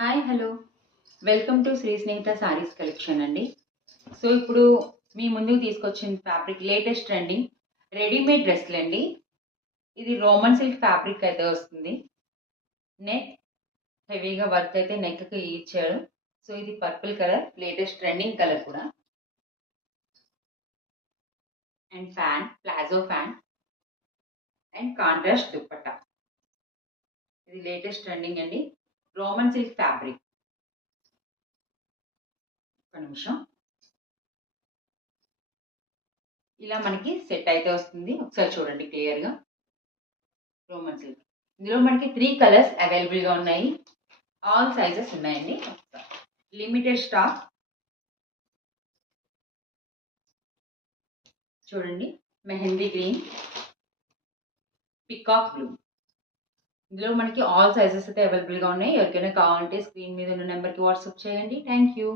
Hi hello welcome to Shri Snehitha sarees collection అండి. So ఇప్పుడు మీ ముందుకు తీసుకొచ్చిన ఫ్యాబ్రిక్ లేటెస్ట్ ట్రెండింగ్ రెడీమేడ్ డ్రెస్లు అండి. ఇది రోమన్ సిల్క్ ఫ్యాబ్రిక్ అయితే వస్తుంది. నెక్ హెవీగా వర్క్ అయితే నెక్కి ఇచ్చారు. సో ఇది purple colour, latest trending colour కూడా. And fan, palazzo fan and contrast dupatta. ఇది లేటెస్ట్ ట్రెండింగ్ అండి, రోమన్ సిల్క్ ఫ్యాబ్రిక్. ఒక నిమిషం, ఇలా మనకి సెట్ అయితే వస్తుంది. ఒకసారి చూడండి క్లియర్గా. రోమన్ సిల్క్, ఇందులో మనకి 3 కలర్స్ అవైలబుల్గా ఉన్నాయి. ఆల్ సైజెస్ ఉన్నాయండి. Limited stock. చూడండి, మెహందీ గ్రీన్, పికాక్ బ్లూ. ఇందులో మనకి ఆల్ సైజెస్ అయితే అవైలబుల్గా ఉన్నాయి. ఎవరికైనా కావాలంటే స్క్రీన్ మీద ఉన్న నెంబర్కి వాట్సాప్ చేయండి. Thank you.